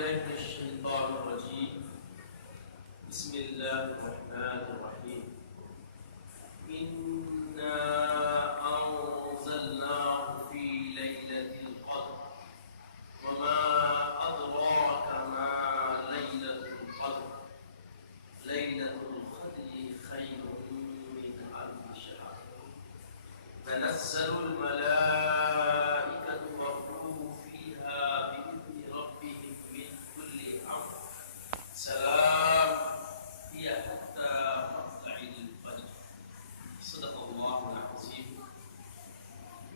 بالله من الشيطان الرجيم بسم الله الرحمن الرحيم إنا أنزلناه في ليلة القدر وما أدراك ما ليلة القدر ليلة القدر خير من ألف شهر تنزل الملائكة والروح فيها بإذن ربهم من كل أمر سلام هي حتى مطلع الفجر صدق الله العظيم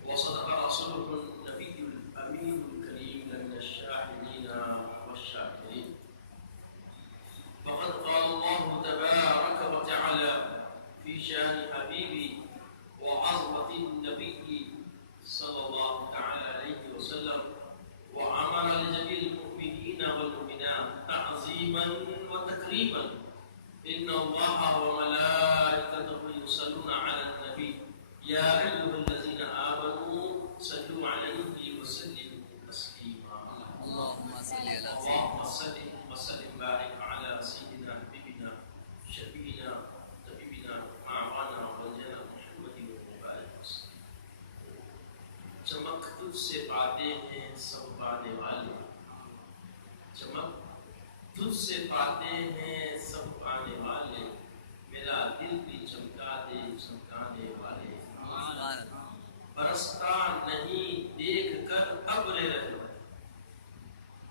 وصدق رسوله النبي الأمين الكريم من الشاهدين والشاكرين وقد قال الله تبارك وتعالى في شان حبيبي وعظمة النبي صلى الله تعالى عليه وسلم وعمل لجميع المؤمنين والمؤمنات تعظيما وتكريما إن الله وملائكته يصلون على النبي يا أيها الذين آمنوا صلوا عليه وسلموا تسليما اللهم صل على اللهم صل وسلم بارك على سيدنا حبيبنا شفينا طبيبنا معوانا وجنا محمد وبارك وسلم چمک تجھ سے پاتے ہیں سب پانے والے چمک تجھ سے پاتے ہیں سب پانے والے میرا دل بھی چمکا دے چمکانے والے برستا نہیں دیکھ کر ابر رحمت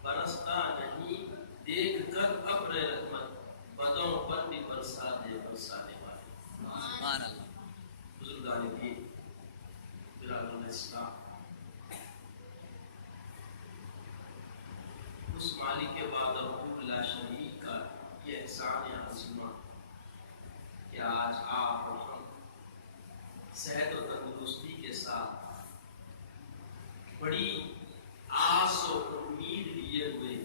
برستا نہیں دیکھ کر ابر رحمت بدوں پر بھی برسا دے برسانے والے سبحان اللہ بزرگان دین برادران اسلام اس مالک وحدہ لا شریک کا یہ احسان عظیمہ کہ آج آپ اور ہم صحت و تندرستی کے ساتھ بڑی آس و امید لیے ہوئے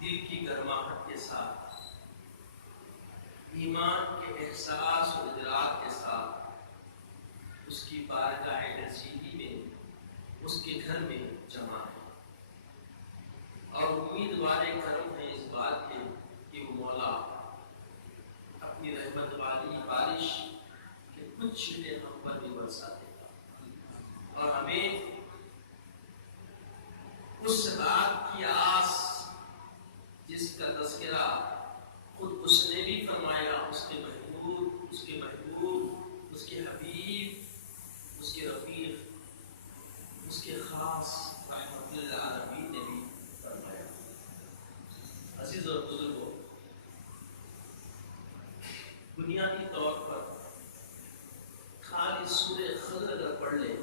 دل کی گرماہٹ کے ساتھ ایمان کے احساس و ادراک کے ساتھ اس کی بارگاہ رسیدی میں اس کے گھر میں جمع ہے اور امیدوار کرم ہے اس بات کے کہ وہ مولا اپنی رحمت والی بارش کے کچھ چھینٹے ہم پر بھی برسا دے گا اور ہمیں اس رات کی آس جس کا تذکرہ خود اس نے بھی فرمایا اس کے محبوب اس کے حبیب اس کے رفیق اس کے خاص رحمت للعالمین نے بھی فرمایا عزیز اور بزرگوں بنیادی طور پر خالی سورہ خضر اگر پڑھ لیں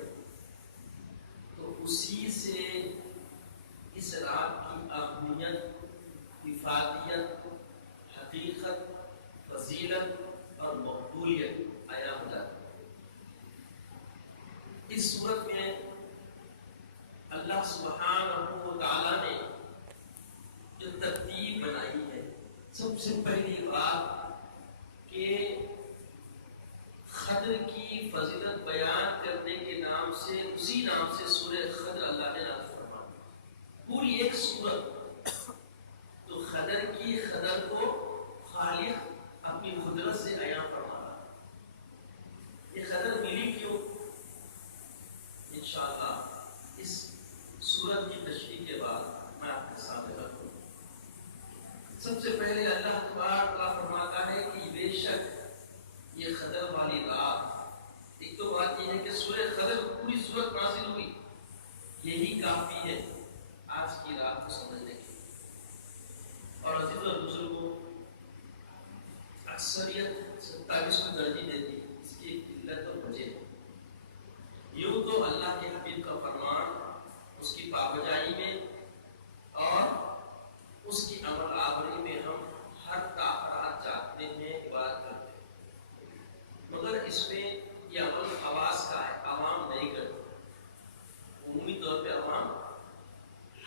تو اسی سے اس رات کی اہمیت افادیت حقیقت فضیلت اور مقبولیت عیاں ہو جاتی ہے اس صورت میں اللہ سبحانہ و تعالیٰ نے جو ترتیب بنائی ہے سب سے پہلی بات کہ خضر کی فضیلت بیان کرنے کے نام سے اسی نام سے سورہ خضر اللہ نے نازل فرمائی پوری ایک سورت تو خضر کی خضر کو خالق اپنی قدرت سے عیاں فرما رہا ہے یہ خضر ملی کیوں انشاءاللہ اس سورت کی تشریح کے بعد میں آپ کے سامنے رکھوں سب سے پہلے اللہ تبارک و تعالیٰ فرماتا ہے کہ بے شک یہ خضر والی رات ایک تو بات یہ ہے کہ سورہ خضر پوری سورت نازل ہوئی یہی کافی ہے آج کی رات کو سمجھنے کے لیے اور عزیز اور بزرگوں اکثریت 27 کو ترجیح دیتی اس کی علت اور وجہ یوں تو اللہ کے حبیب کا فرمان اس کی پابجائی میں اور اس کی عمل آوری میں ہم ہر طاقت چاہتے ہیں عبادت کرتے ہیں مگر اس میں یہ عمل خواص کا ہے عوام نہیں کرتے عمومی طور پہ عوام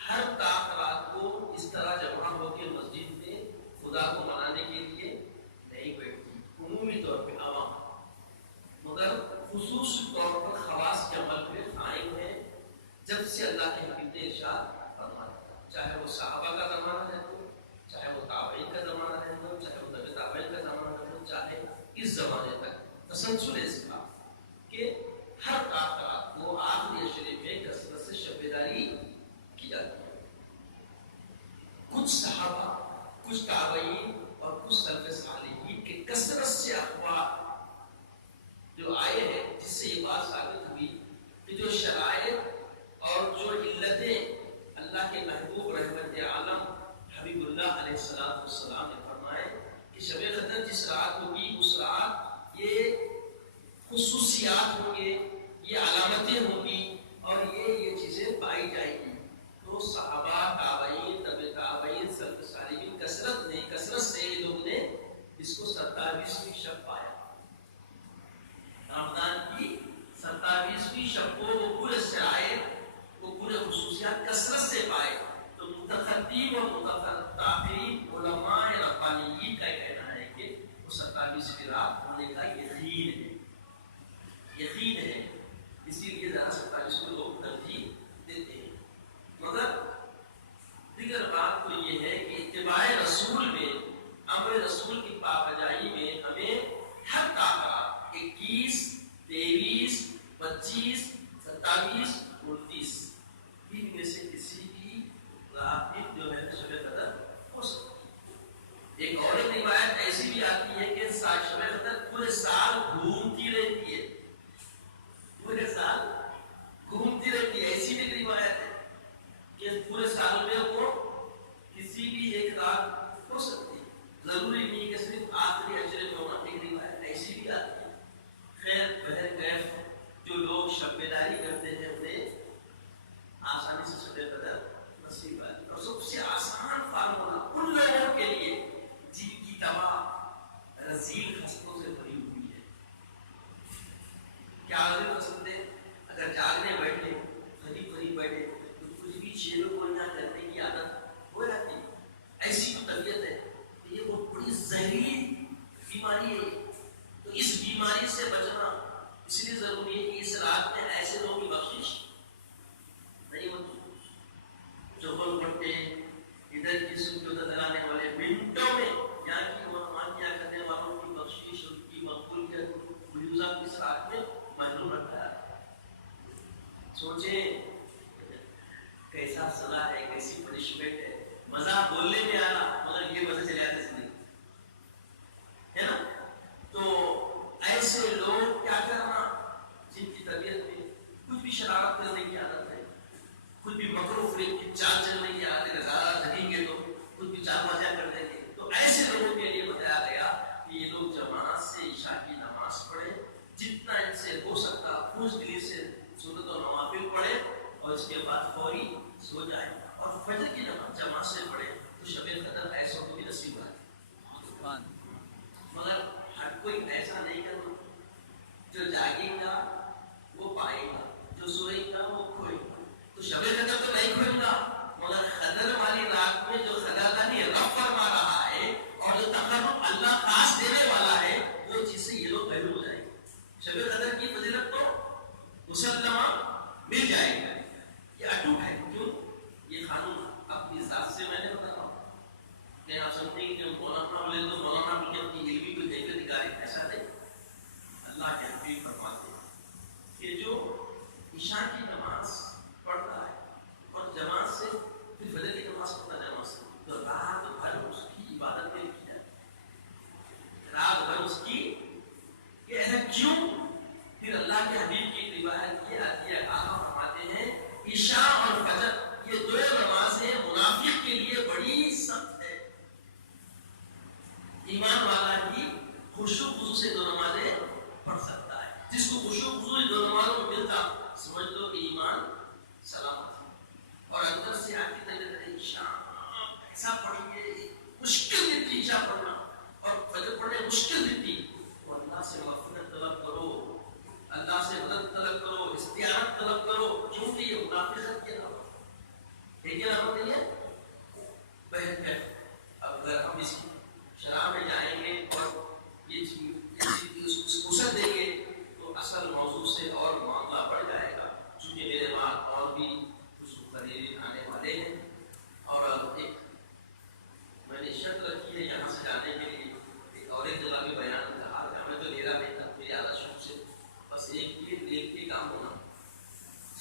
ہر طاقت کو اس طرح جمع ہو کے مسجد میں خدا کو منانے کے لیے نہیں بیٹھتی عمومی طور پہ عوام مگر خصوصی طور پر خواص کے عمل پہ قائم ہے جب سے اللہ کے حبیب نے ارشاد فرمایا چاہے وہ صحابہ کا زمانہ رہے ہو، چاہے وہ تابعین کا زمانہ رہے ہو، چاہے وہ تابع تابعین کا زمانہ رہے ہو، چاہے اس زمانے تک تسلسل اس کا کہ ہر رات وہ آخری عشرے میں کثرت سے شب بیداری کی جاتی ہے. کچھ صحابہ، کچھ تابعین اور کچھ سلف صالحین کے کثرت سے اخبار جو آئے ہیں، جس سے یہ بات ثابت ہوئی کہ جو شرائط اور جو علتیں اللہ کے محبوب رحمت عالم حبیب اللہ علیہ السلام نے فرمائے کہ شب قدر جس رات ہوگی اس رات یہ خصوصیات ہوں گے، یہ علامتیں ہوں گی اور یہ چیزیں پائی جائیں گی. تو صحابہ، تابعین، تابع تابعین، سلف صالحین کثرت سے یہ لوگ نے اس کو 27ویں شب پایا. رمضان کی 27ویں شب کو وہ پورے شرائط، وہ پورے خصوصیات کثرت سے پائے. تو متقدم اور متأخرین علماء ربانیین کا کہنا ہے کہ وہ 27ویں رات ہونے کا یقین ہے، اسی لیے ذرا 27 کو لوگ ترجیح دیتے ہیں. مگر دیگر بات تو یہ ہے کہ اتباع رسول میں، امر رسول کی پابجائی میں ہمیں ہر طاقت 21، 23، 25، 27، 29 ان میں سے کسی بھی رات میں جو ہے شب قدر ہو سکتی ہے. ایک اور روایت ایسی بھی آتی ہے کہ شب قدر پورے سال گھومتی رہتی ہے، پورے سال گھومتی رہتی ہے. ایسی بھی روایت ہے کہ پورے سال میں وہ کسی بھی ایک رات ہو سکتی ہے، ضروری نہیں کہ صرف آخری عشرے میں ہونا. ایک روایت ایسی بھی آتی ہے. خیر بہرکیف جو لوگ شب بیداری کرتے ہیں انہیں آسانی سے شب قدر نصیب آتی ہے. اور سب سے آسان فارمولا ان لوگوں کے لیے جن کی تباہ رذیل خصلتوں سے بھری ہوئی ہے. کیا رذیل خصلتیں؟ اگر جاگنے بیٹھے، قریب بیٹھے تو کچھ بھی شیروں کو نہ کرنے کی عادت ہو جاتی ہے. ایسی تو طبیعت ہے، یہ بہت بڑی زہریلی بیماری ہے. تو اس بیماری سے بچنا اس لیے ضروری ہے کہ اس رات میں ایسے لوگوں کی بخشش نہیں ہوتی جو بول پڑتے ادھر کی سن کو دلانے والے منٹوں میں یہاں کی وہاں کیا کرنے والوں کی بخشش، ان کی مقبولیت ملوزہ اس رات میں محروم رکھا ہے. سوچیں کیسا سزا ہے، کیسی پنشمنٹ ہے. مزہ بولنے میں آ رہا مگر یہ مزے چلے آتے نہیں ہے نا. تو ایسے لوگ کیا کرنا جن کی طبیعت میں کچھ بھی شرارت کرنے کی عادت ہے، کچھ بھی مکر و فریب کی چال چلنے کی عادت ہے، زیادہ تھکیں گے تو کچھ بھی چال بازیاں کر دیں گے. تو ایسے لوگوں کے لیے بتایا گیا کہ یہ لوگ جماعت سے عشاء کی نماز پڑھیں، جتنا ان سے ہو سکتا خوش دلی سے سنت و نوافل پڑھے اور اس کے بعد فوری سو جائے اور فجر کی نماز جماعت سے پڑھے. تو شب قدر ایسوں کو بھی نصیب ہے. مگر ہر کوئی ایسا نہیں کرنا. جو جاگے گا وہ پائے گا، جو سوئے گا وہ کھوئے گا. تو شب قدر تو نہیں کھوئے گا، مگر قدر والی رات میں جو خدادانی رب فرما رہا ہے اور جو تقرب اللہ خاص دینے والا ہے وہ چیز سے یہ لوگ محروم ہو جائیں گے. شب قدر کی فضیلت تو مسلمہ مل جائے گا. یہ اٹوٹ ہے. کیوں؟ یہ قانون اپنی ذات سے میں نے بتا رہا ہوں کہ آپ سمجھتے ہیں کہ مولانا بولے تو مولانا بول کے اپنی علمی کو دیکھ کر دکھا رہے. ایسا نہیں. اللہ کے حبیب فرماتے ہیں کہ جو عشاء کی نماز پڑھتا ہے اور جماعت سے پھر فجر کی نماز پڑھتا ہے جماعت سے، تو رات بھر اس کی عبادت میں کی جائے. رات بھر اس کی کہ ایسا کیوں؟ پھر اللہ کے حبیب کی روایت یہ آتی ہے، آقا فرماتے ہیں عشاء اور فجر یہ دو نمازیں منافق کے لیے بڑی سخت ہے. ایمان والا ہی خشوع خضوع سے دو نمازیں پڑھ سکتا ہے. جس کو خشوع خضوع دو نمازوں میں ملتا سمجھ لو کہ ایمان سلامت ہے. اور اندر سے آپ کی طبیعت ہے عشاء ایسا پڑھیے، مشکل دن عشاء پڑھنا اور فجر پڑھنے مشکل دن. تو اللہ سے مغفرت طلب کرو، اللہ سے مدد طلب کرو، استعانت طلب کرو، کیونکہ یہ منافقت کی علامت ہے. یہ علامت نہیں ہے. بہن ہے اب اگر ہم اس شرح میں جائیں گے اور یہ اسے دیں گے تو اصل موضوع سے اور معاملہ بڑھ جائے گا. چونکہ میرے بعد اور بھی کچھ مقررین آنے والے ہیں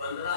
15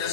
10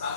7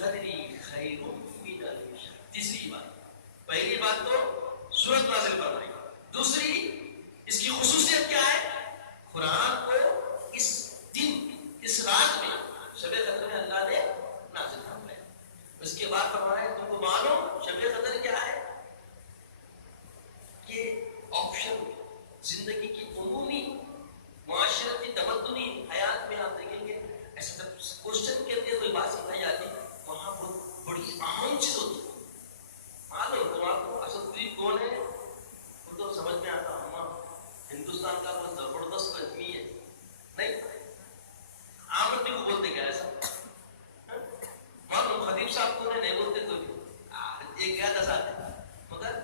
القدر خیر من الف شہر. تیسری بات، پہلی بات تو سورت نازل فرمائی، دوسری اس کی خصوصیت کیا ہے؟ قرآن کو اس دن اس رات میں شب قدر میں اللہ نے نازل فرمایا. اس کے بعد فرمایا تم کو معلوم شب قدر کیا ہے؟ کہ آپشن زندگی کی عمومی معاشرتی تمدنی حیات میں آپ دیکھیں گے ایسا کوشچن کے لیے کوئی بات سمجھائی جاتی ہے وہاں بہت بڑی اہم چیز ہوتی ہے. معلوم تم آپ کو اسدالدین کون ہے وہ تو سمجھ میں آتا ہم ہندوستان کا بہت زبردست آدمی ہے نہیں عام آدمی کو بولتے کیا ایسا معلوم خطیب صاحب کو نہیں بولتے تو ایک گیا دس آتے مگر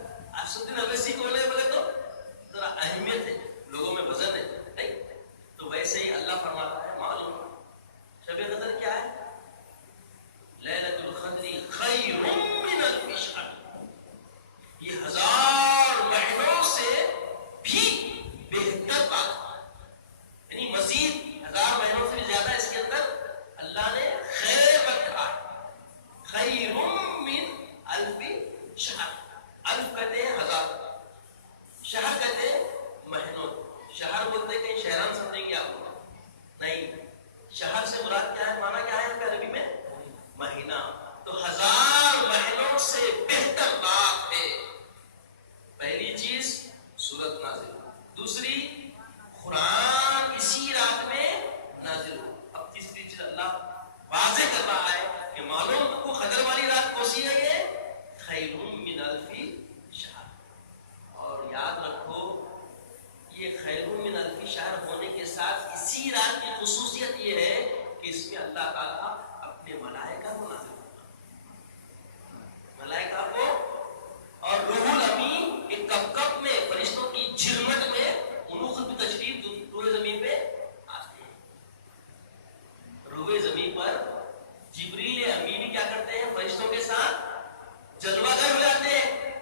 اسدالدین اویسی کون ہے بولے تو ذرا اہمیت ہے لوگوں میں وزن ہے نہیں. تو ویسے ہی اللہ فرماتا ہے معلوم شب قدر کیا ہے؟ لیلۃ القدر خیر من الف شہر. یہ 1000 مہینوں سے بھی بہتر بات ہے، یعنی مزید 1000 مہینوں سے بھی زیادہ اس کے اندر اللہ نے خیر رکھا ہے. خیر من الف شہر. الف کہتے ہیں 1000، شہر کہتے ہیں مہینوں. شہر بولتے ہیں کہیں شہران سمجھیں گے آپ کو نہیں. شہر سے مراد کیا ہے؟ مانا کیا ہے عربی میں؟ مہینہ. تو 1000 مہینوں سے بہتر بات ہے. پہلی چیز سورت نازل، دوسری قرآن اسی رات میں نازل ہو. اب تیسری چیز اللہ واضح کر رہا ہے کہ معلوم کو قدر والی رات کون سی ہے؟ یہ خیر من الف شہر. اور یاد رکھو یہ خیر من الف شہر ہونے کے ساتھ اسی رات کی خصوصیت یہ ہے کہ اس میں اللہ تعالیٰ اپنے ملائکہ کو نازل کرتا ہے. ملائکہ کو اور روح الامین ایک کپ میں فرشتوں کی جھلمٹ میں انہوں خود بھی تشریف روح زمین پہ آتے ہیں. روح زمین پر جبریل امین کیا کرتے ہیں؟ فرشتوں کے ساتھ جلوہ گر ہو جاتے ہیں.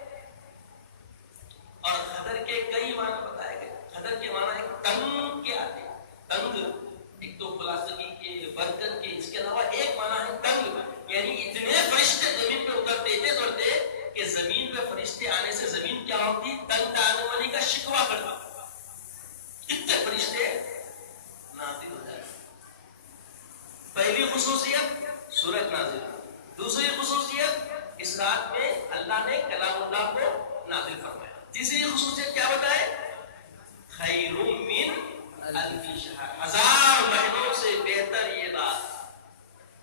اور قدر کے کئی معنی بتائے گئے. قدر کے معنی ہے تنگ کے آتے ہیں. تنگ ایک تو فلسفی کے برکت کے، اس کے علاوہ ایک معنی ہے تنگ، یعنی اتنے فرشتے زمین پہ اترتے اترتے کہ زمین پہ فرشتے آنے سے زمین کیا ہوتی؟ تنگ آنے والی کا شکوہ کرتا. اتنے فرشتے نازل ہو جاتے. پہلی خصوصیت سورت نازل. دوسری خصوصیت اس رات میں اللہ نے کلام اللہ کو نازل فرمایا. تیسری خصوصیت کیا بتائے؟ خیر من الف شہر. 1000 مہینوں سے بہتر یہ بات.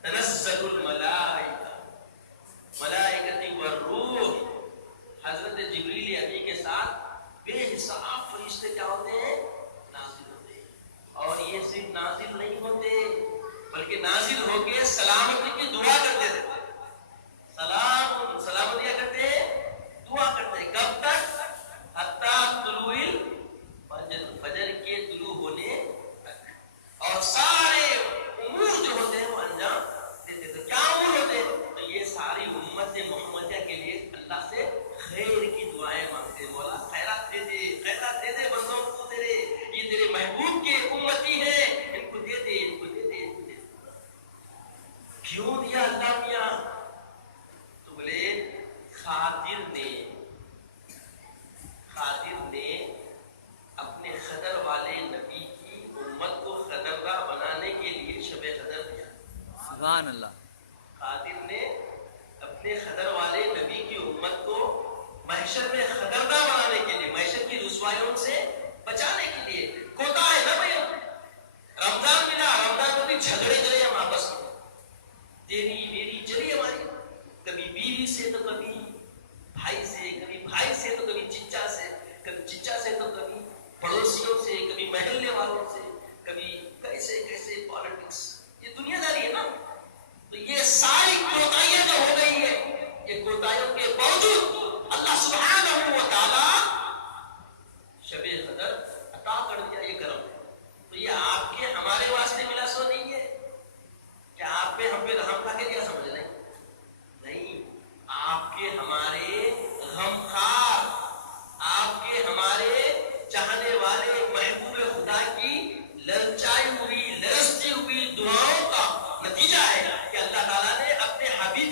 تنزل الملائکہ ملائکۃ والروح. حضرت جبریل امین کے ساتھ بے حساب فرشتے کیا ہوتے ہیں؟ نازل ہوتے ہیں. اور یہ صرف نازل نہیں ہوتے بلکہ نازل ہو کے سلامتی کی دعا کرتے تھے. سلامتیاں کرتے ہیں، دعا کرتے ہیں. کب تک؟ حتی طلوع فجر کے طلوع ہونے تک. اور سارے امور جو ہوتے ہیں وہ انجام دیتے تھے. کیا امور ہوتے ہیں؟ تو یہ ساری امت محمدیہ کے لیے اللہ سے خیر کی دعائیں مانگتے. مولا خیرات دے دے، خیرات دے دے بندوں کو تیرے، یہ تیرے محبوب کے امتی ہیں، ان کو دے دے، ان کو دے دے، ان کو دے دے. کیوں دیا اللہ میاں؟ تو بولے خاطر نے اپنے قدر والے نبی کی امت کو قدردار بنانے کے لیے شب قدر دیا. سبحان اللہ. خاطر نے اپنے قدر والے نبی کی امت کو محشر میں قدردار بنانے کے لیے، محشر کی رسوائیوں سے بچانے کے لیے. کوتا ہے نا بھائی، رمضان ملا، رمضان میں بھی جھگڑے کرے ہم آپس میں، تیری میری چلی ہماری، کبھی بیوی سے تو کبھی بھائی سے، کبھی بھائی سے تو کبھی چچا سے، کبھی چچا سے تو کبھی پڑوسیوں سے، کبھی محلے والوں سے، کبھی کیسے کیسے پالیٹکس. یہ دنیا داری ہے نا. تو یہ ساری کوتاہیاں جو ہو گئی ہے، یہ کوتاہیوں کے باوجود اللہ سبحانہ و تعالی شب قدر عطا کر دیا. یہ کرم ہے. تو یہ آپ کے ہمارے واسطے ملا سو نہیں ہے کہ آپ پہ ہم پہ رحم کھا کے دیا، سمجھ لیں. نہیں، آپ کے ہمارے غمخوار، آپ کے ہمارے چاہنے والے محبوب خدا کی للچائی ہوئی لرزتی ہوئی دعاؤں کا نتیجہ ہے کہ اللہ تعالیٰ نے اپنے حبیب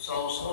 100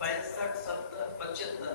65, 70, 75,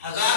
1000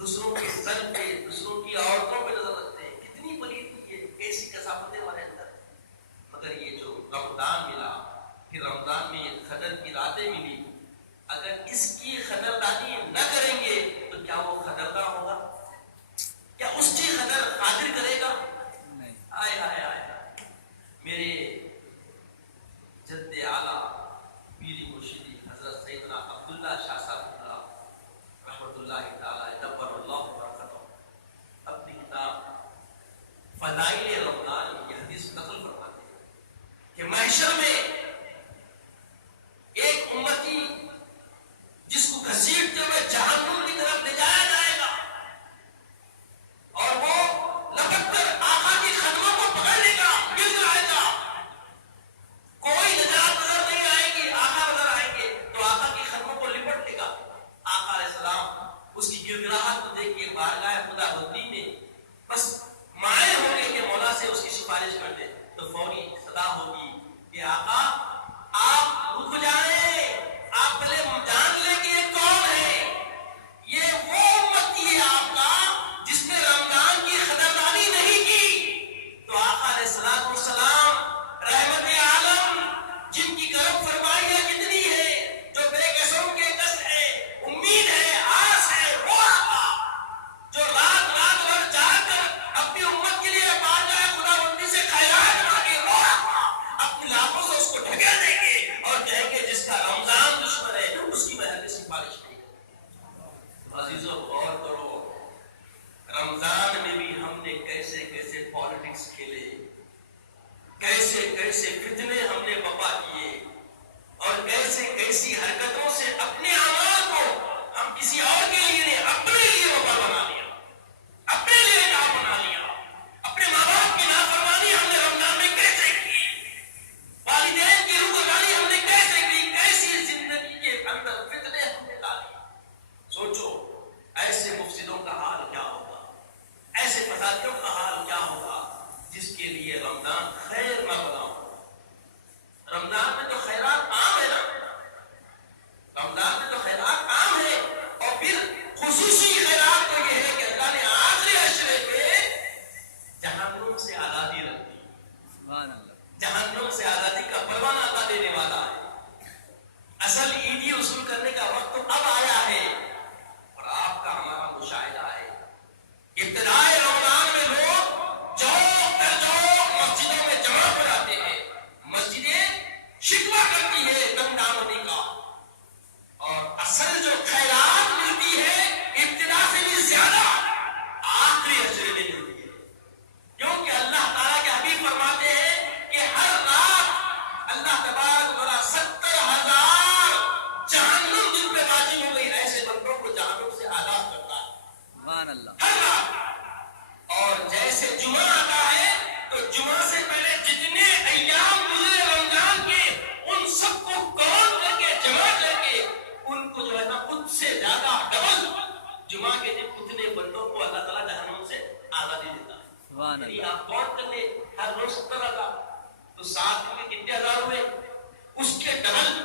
دوسروں کے سر پہ، دوسروں کی عورتوں پہ نظر رکھتے ہیں. کتنی بڑی یہ کیسی کثافتیں ہمارے اندر. مگر یہ جو رمضان ملا، پھر رمضان میں یہ قدر کی راتیں ملی، اگر اس کی قدردانی نہ کریں گے تو کیا وہ قدرداں ہوگا؟ کیا اس کی قدر قادر کرے گا؟ آئے آئے آئے میرے جد اعلیٰ پیری مرشدی حضرت سیدنا عبداللہ شاہ صاحب رحمۃ اللہ تعالی نور اللہ برکتہ اپنی کتاب فضائل رمضان میں یہ حدیث نقل فرماتے ہیں کہ محشر میں ایک امتی جس کو گھسیٹتے ہوئے جہنم کی طرف لے جایا جائے گا اور وہ لپٹ کر آقا کی قدموں کو پکڑ لے گا، گر جائے گا. کوئی نجات نظر نہیں آئے گی، آقا نظر آئیں گے تو آقا کی قدموں کو لپٹ لے گا. آقا علیہ السلام اس کی گڑگڑاہٹ کو دیکھ کے بارگاہ خدا بندی میں بس مائل ہوں گے کہ مولا سے اس کی سفارش کر دے تو فوری صدا ہوگی کہ آقا آپ رک جائیں، آپ پہلے جان لیں کہ یہ کون ہے. یہ وہ امتی ہے آپ کا جس نے رمضان کی قدردانی نہیں کی. تو آقا علیہ السلام رحمت عالم جن کی کرم فرمائیاں کتنی ہے، جو بے قسم کے کس ہے، امید ہے، آس ہے، وہ آقا جو رات رات بھر جاگ کر اپنی امت کے لیے بارگاہ خدا بندی سے خیرات مانگے، وہ آقا اپنی لاپوں سے اس کو ڈھکا دیں گے اور کہیں گے جس کا رمضان دشمن ہے اس کی محل سفارش نہیں. عزیزو غور کرو، رمضان میں بھی ہم نے کیسے کیسے پالیٹکس کھیلے، کیسے کیسے فتنے ہم نے بپا کیے اور کیسے کیسی حرکتوں سے اپنے اعمال کو ہم کسی اور کے لیے نہیں اپنے لیے وبا بنا لیا، اپنے لیے کام بنا لیا. اپنے ماں باپ کی نافرمانی ہم نے رمضان میں کیسے کی، والدین کی روگردانی ہم نے کیسے کی، کیسی زندگی کے اندر فتنے ہم نے ڈالے. سوچو ایسے مفسدوں کا حال کیا ہوگا، ایسے فسادیوں کا حال کیا ہوگا جس کے لیے رمضان خیر نہ بنا ہو. رمضان میں تو خیرات عام ہے نا، رمضان میں تو خیرات عام ہے. اور پھر خصوصی خیرات تو یہ ہے کہ اللہ نے آخری عشرے میں جہنم سے آزادی رکھ دی. سبحان اللہ. جہنم سے آزادی کا پروانہ اللہ دینے والا ہے. اصل عیدی وصول کرنے کا وقت تو اب آیا ہے اور آپ کا ہمارا مشاہدہ ہے ابتدائے رمضان میں لوگ چوک در چوک مسجدوں میں جمع ہو جاتے ہیں. مسجدیں شکوہ کرتی ہے کم دامنی کا، اور اصل جو خیرات ملتی ہے ابتدا سے بھی زیادہ آخری عشرے میں ملتی ہے. کیونکہ اللہ تعالیٰ کے حبیب فرماتے ہیں کہ ہر رات اللہ تبارک و تعالیٰ 70,000 جہنم جن پہ واجب ہو گئی ایسے بندوں کو جہنم سے آزاد کرتا ہے سبحان اللہ. ہر رات. اور جیسے جمعہ آتا ہے تو جمعہ سے پہلے جتنے ایام گزرے رمضان کے ان سب کو کون کر کے جمع کر کے ان کو جو ہے نا خود سے زیادہ ڈبل جمعہ کے دن اتنے بندوں کو اللہ تعالیٰ جہنم سے آزادی دیتا ہے. سبحان یعنی اللہ. آپ کون کر لیں ہر روز 70,000 تو 7 دن کے کتنے ہزار ہوئے، اس کے ڈبل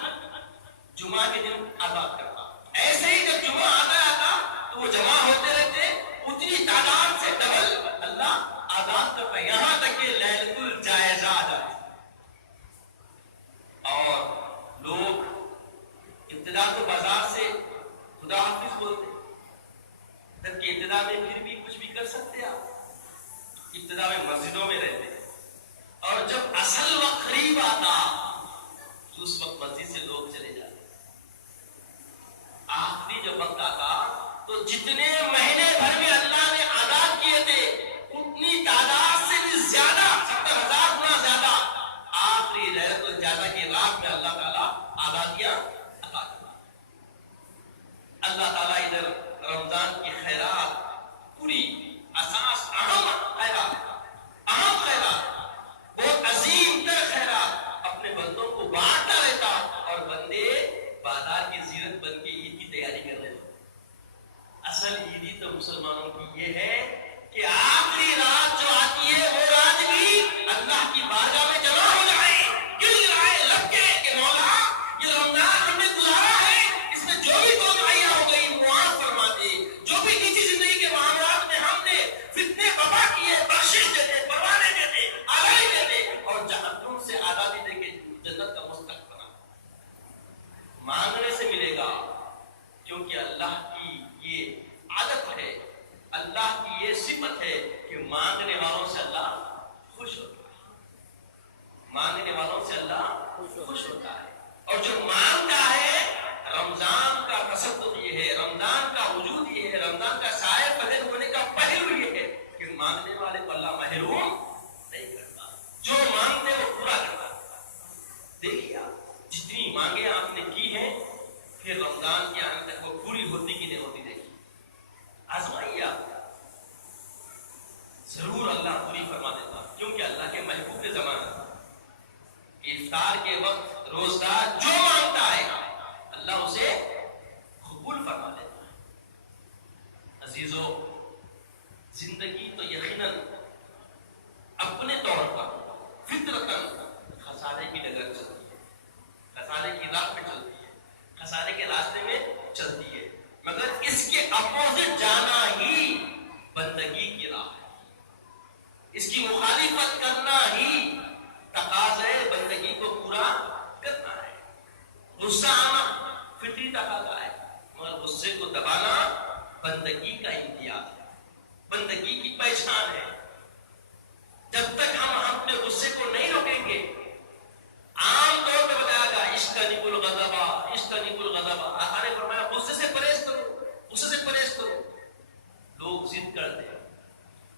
جمعہ کے دن آزاد کرتا. ایسے ہی جب جمعہ آتا تو وہ جمع ہوتے رہتے، اتنی تعداد سے ڈبل اللہ آزاد کرتا، یہاں تک کہ لیلۃ الجائزہ آ جاتی. اور لوگ ابتدا تو بازار سے خدا حافظ بولتے، جبکہ ابتدا میں پھر بھی کچھ بھی کر سکتے آپ. ابتدا میں مسجدوں میں رہتے اور جب اصل وقت قریب آتا تو اس وقت مسجد سے لوگ چلے جاتے. آخری جب وقت آتا تو جتنے مہینے بھر میں اللہ نے آزاد کیے تھے اتنی تعداد سے بھی زیادہ 70,000 گنا زیادہ آخری لیلۃ الجائزہ کی رات میں اللہ تعالیٰ آزادیاں عطا کرتا. اللہ تعالیٰ ادھر رمضان کی خیرات پوری اساس اہم خیرات بہت عظیم تر خیرات اپنے بندوں کو بانٹتا رہتا اور بندے بازار کی زینت بن کے عید کی تیاری کر رہے تھے. اصل عیدی تو مسلمانوں کی یہ ہے کہ آخری رات جو آتی ہے وہ رات بھی اللہ کی بارگاہ میں جمع ہو جائے، گر جائے، لگ کے کہ مولا یہ رمضان ہم نے گزارا ہے، اس میں جو بھی کوتاہیاں ہو گئی معاف فرما دے، جو بھی نیچی زندگی اللہ کی یہ صفت ہے کہ مانگنے والوں سے اللہ خوش ہوتا ہے، مانگنے والوں سے اللہ خوش ہوتا ہے۔ اور جو مانگتا ہے، رمضان کا تصدق یہ ہے، رمضان کا وجود یہ ہے، رمضان کا شاعر پہل ہونے کا پہلو یہ ہے کہ مانگنے والے کو اللہ محروم نہیں کرتا، جو مانگتے وہ پورا کرتا۔ دیکھیے آپ جتنی مانگیں آپ نے کی ہیں، پھر رمضان کے آنے تک وہ پوری ہوتی کہ نہیں ہوتی، دیکھیے آزمائیے آپ، ضرور اللہ پوری فرما دیتا، کیونکہ اللہ کے محبوب کے زمانہ افطار کے وقت روزدار جو مانگتا ہے اللہ اسے قبول فرما دیتا ہے۔ عزیزو، زندگی تو یقیناً اپنے طور پر فطرتاً خسارے کی ڈگر چلتی ہے، خسارے کی راہ پہ چلتی ہے، خسارے کے راستے میں چلتی ہے، مگر اس کے اپوزٹ جانا ہی بندگی کی راہ ہے، اس کی مخالفت کرنا ہی تقاضا بندگی کو پورا کرنا ہے۔ غصہ آنا فطری تقاضا ہے، مگر غصے کو دبانا بندگی کا امتیاز ہے، بندگی کی پہچان ہے۔ جب تک ہم اپنے غصے کو نہیں روکیں گے، عام طور پہ بتایا گا اجتنبوا الغضب، اجتنبوا الغضب، آقا نے فرمایا غصے سے پرہیز کرو، غصے سے پرہیز کرو۔ لوگ ضد کرتے ہیں،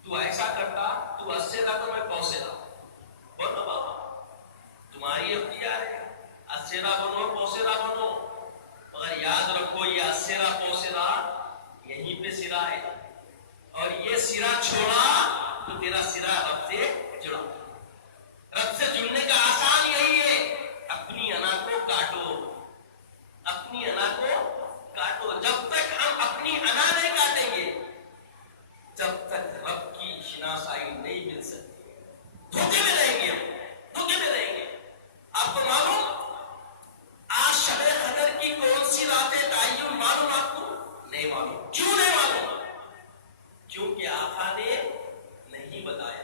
تو ایسا کرتا تو اسے لا تو میں پوسے لا، بولو بابا تمہاری اختیار ہے، اسیرا بنو پوسیرا بنو، مگر یاد رکھو یہ اسیرا پوسیرا یہیں پہ سرا ہے، اور یہ سرا چھوڑا تو تیرا سرا رب سے جڑا۔ رب سے جڑنے کا آسان یہی ہے، اپنی انا کو کاٹو، اپنی انا کو کاٹو۔ جب تک ہم اپنی انا نہیں کاٹیں گے، جب تک رب کی شناسائی نہیں مل سکتی، دھوکے میں رہیں گے، دھوکے میں رہیں گے۔ آپ کو معلوم آج شب قدر کی کون سی راتیں تعین معلوم؟ آپ کو نہیں معلوم۔ کیوں نہیں معلوم؟ کیونکہ آقا نے نہیں بتایا۔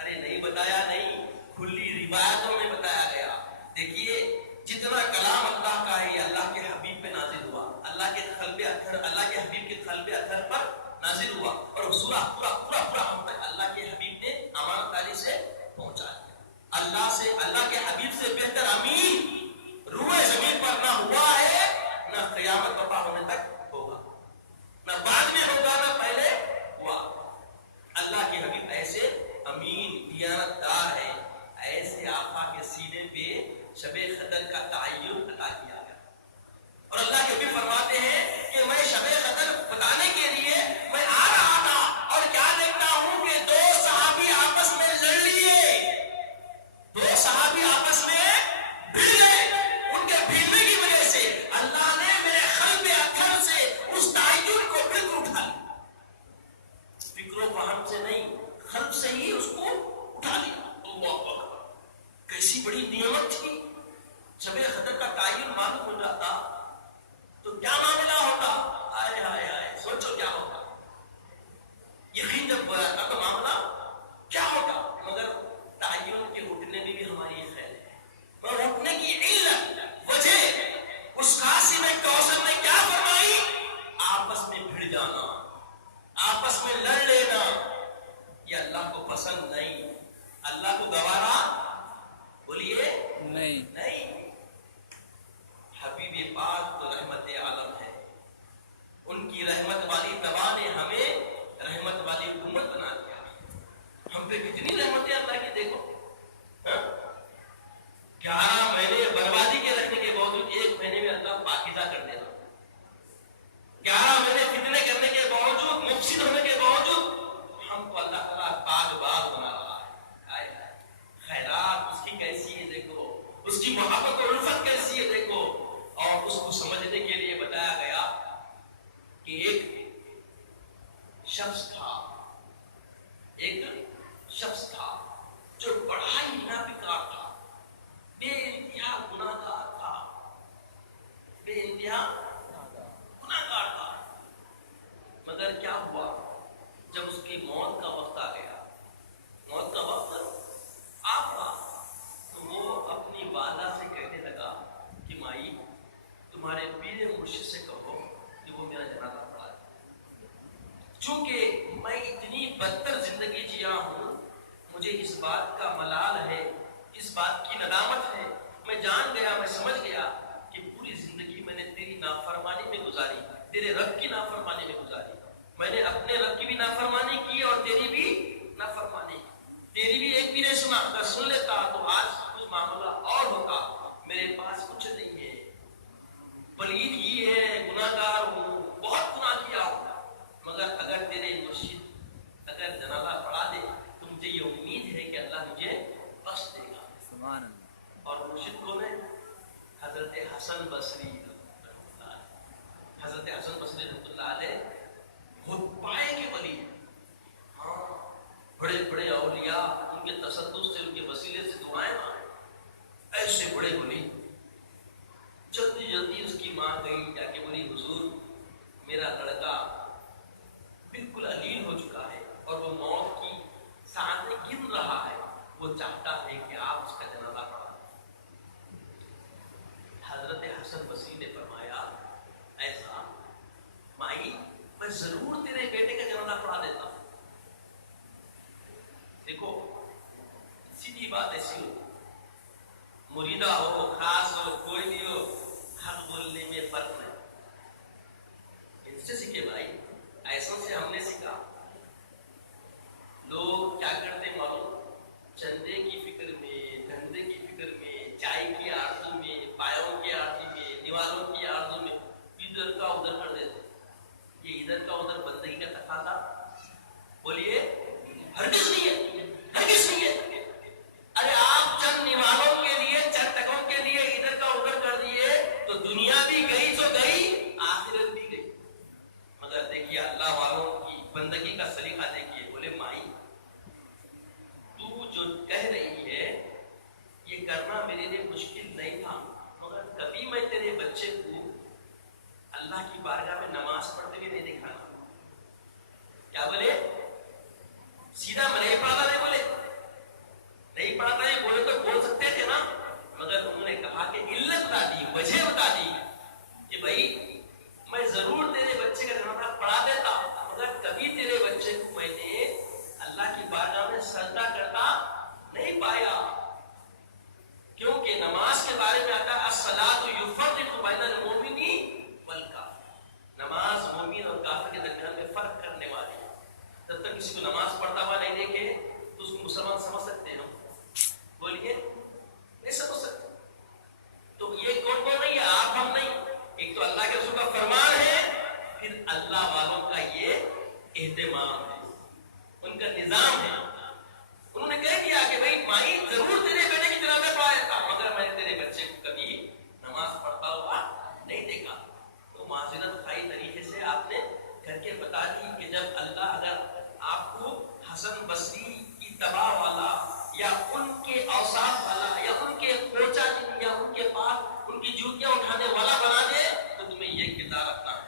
ارے نہیں بتایا نہیں، کھلی روایتوں میں بتایا گیا۔ دیکھیے جتنا کلام اللہ کا ہے یہ اللہ کے حبیب پہ نازل ہوا، اللہ کے قلب اطہر، اللہ کے حبیب کے قلب اطہر پر نازل ہوا، اور سورہ پورا پورا پورا ہم تک اللہ کے حبیب نے امانت داری سے پہنچا دیا۔ اللہ سے، اللہ کے حبیب سے بہتر امین روئے زمین پر نہ ہوا ہے، نہ قیامت برپا ہونے تک ہوگا، نہ بعد میں ہوگا، نہ پہلے ہوا۔ اللہ کے حبیب ایسے امین دیانت دار ہے، ایسے آقا کے سینے پہ شب قدر کا تعین عطا کیا گیا۔ اور اللہ کے حبیب فرماتے ہیں کہ میں شب قدر بتانے کے لیے میں آ رہا تھا، اور کیا دیکھتا ہوں کہ دو صحابی آپس میں لڑ لیے، دو صحابی آپس میں بھڑ گئے۔ ان کے بھڑنے کی وجہ سے اللہ نے میرے قلب اطہر سے اس تعین کو بالکل اٹھا لیا، فکر و فہم سے نہیں، قلب سے ہی اس کو اٹھا لیا۔ اللہ اکبر، کیسی بڑی نعمت تھی۔ شب قدر کا تعین معلوم ہو جاتا تو کیا معاملہ ہوتا، ہائے ہائے ہائے، سوچو کیا ہوتا۔ یقین جب بڑھتا تو معاملہ کیا ہوگا، مگر تعین کے اٹھنے میں بھی ہماری خیر ہے، اور اٹھنے کی علت وجہ اس قاسم کوثر نے کیا فرمائی؟ آپس میں بھڑ جانا، آپس میں لڑ لینا، یہ اللہ کو پسند نہیں، اللہ کو گوارا بولیے نہیں۔ حبیب پاک تو رحمت عالم ہے، ان کی رحمت والی دوا نے ہمیں رحمت والی امت بنا دیا۔ ہم پہ کتنی رحمتیں اللہ کی دیکھو، 11 مہینے بربادی کے رکھنے کے باوجود 1 مہینے میں اللہ پاکیزہ کر دینا، 11 مہینے فتنے کرنے کے باوجود، مفسد ہونے کے باوجود ہم کو اللہ تعالیٰ پاک باغ بنا رہا ہے۔ خیرات اس کی کیسی ہے دیکھو، اس کی محبت اور الفت کیسی ہے دیکھو۔ اور اس کو سمجھنے کے لیے بتایا گیا کہ ایک شخص تھا، ایک شخص تھا جو بڑا ہی منافقار تھا، بے انتہا گناہگار تھا، بے انتہا گناہگار تھا۔ مگر کیا ہوا، جب اس کی موت کا وقت آ گیا، موت کا وقت آ گیا، تو وہ اپنی والدہ سے کہنے لگا کہ مائی تمہارے پیر مرشد سے کہو کہ وہ میرا جنازہ پڑھا دے، چونکہ میں اتنی بدتر زندگی جیا ہوں، مجھے اس بات کا ملال ہے، اس بات کی ندامت ہے، میں جان گیا، میں سمجھ گیا کہ پوری زندگی میں نے تیری نافرمانی میں گزاری، تیرے رب کی نافرمانی میں گزاری، میں نے اپنے رب کی بھی نافرمانی کی اور تیری بھی نافرمانی کی، تیری بھی ایک بھی نہیں سنا، اگر سن لیتا تو آج کچھ معاملہ اور ہوتا، میرے پاس کچھ نہیں ہے، پلید کی ہے، گناہ گار ہوں، بہت گناہ کیا ہوں، مگر اگر تیرے مرشد اگر جنازہ پڑھا دے تو مجھے یہ امید ہے کہ اللہ مجھے بخش دے گا۔ سبحان اللہ۔ اور مرشد کون ہے؟ حضرت حسن بصری رحمۃ اللہ علیہ۔ حضرت حسن بصری رحمۃ اللہ علیہ بہت پائے کے ولی ہیں، ہاں بڑے بڑے اولیاء ان کے تصدق سے، ان کے وسیلے سے دعائیں مانگے، ایسے بڑے ولی۔ جلدی جلدی اس کی ماں گئی، جا کے بولی حضور میرا لڑکا بالکل علیل ہو چکا ہے اور وہ موت کی ساتھ میں گر رہا ہے، وہ چاہتا ہے کہ آپ اس کا جنازہ پڑھا دیں۔ حضرت حسن بصری نے فرمایا ایسا مائی میں ضرور تیرے بیٹے کا جنازہ پڑھا دیتا ہوں۔ دیکھو سیدھی بات ایسی ہو، مریدہ ہو خاص ہو کوئی بھی ہو، حق بولنے میں فرق نہیں، ان سے سیکھے بھائی، ایسوں سے ہم نے سیکھا۔ لوگ کیا کرتے معلوم، چندے کی فکر میں، دھندے کی فکر میں، چائے کی آرزو میں، پایوں کی آرزو میں، دیواروں کی آرزو میں ادھر کا ادھر کر دیتے۔ یہ ادھر کا ادھر بندگی کا تقاضا بولیے ہرگز نہیں ہے، ہرگز نہیں ہے۔ ارے آپ چند نیوالوں کے لیے، چند ٹکوں کے لیے ادھر کا ادھر کر دیے تو دنیا بھی گئی تو گئی، آخرت بھی گئی۔ مگر دیکھیے اللہ والوں کی بندگی کا سلیقہ دیکھیے، بولے مائی تو جو کہہ رہی ہے یہ کرنا میرے لیے مشکل نہیں تھا، مگر کبھی میں تیرے بچے کو اللہ کی بارگاہ میں نماز پڑھتے ہوئے نہیں دیکھا نا۔ کیا بولے؟ سیدھا میں نہیں پڑھا نہیں بولے، نہیں پڑھا نہیں بولے تو بول سکتے تھے نا، مگر انہوں نے کہا کہ علت بتا دی، وجہ بتا دی کہ بھائی میں ضرور تیرے بچے کا جنازہ پڑھا دیتا، مگر کبھی تیرے بچے کو میں نے اللہ کی بارگاہ میں سجدہ کرتا نہیں پایا، کیونکہ نماز کے بارے میں آتا ہے الصلاۃ یفرق بین المؤمن والکافر، نماز مومن اور کافر کے درمیان میں فرق کرنے والی ہے۔ جب تک کسی کو نماز پڑھتا ہوا نہیں دیکھے تو اس کو مسلمان سمجھ سکتے ہیں؟ بولیے نہیں سمجھ سکتے۔ تو یہ کون کون نہیں ہے، آپ ہم نہیں، ایک تو اللہ کے رسول کا فرمان ہے، پھر اللہ والوں کا یہ اہتمام ہے، ان کا نظام ہے۔ انہوں نے کہہ دیا کہ بھائی مائی ضرور تیرے بیٹے کی جنازہ پڑھا دیتا، مگر میں نے تیرے بچے کو کبھی نماز پڑھتا ہوا نہیں دیکھا۔ تو معذرت خائی طریقے سے آپ نے کر کے بتا دی کہ جب اللہ اگر آپ کو حسن بصری کی تباہ والا یا ان کے اوصاف والا یا ان کے کوچا یا ان کے پاس ان کی جوتیاں اٹھانے والا بنا دے تو تمہیں یہ کردار رکھنا ہے،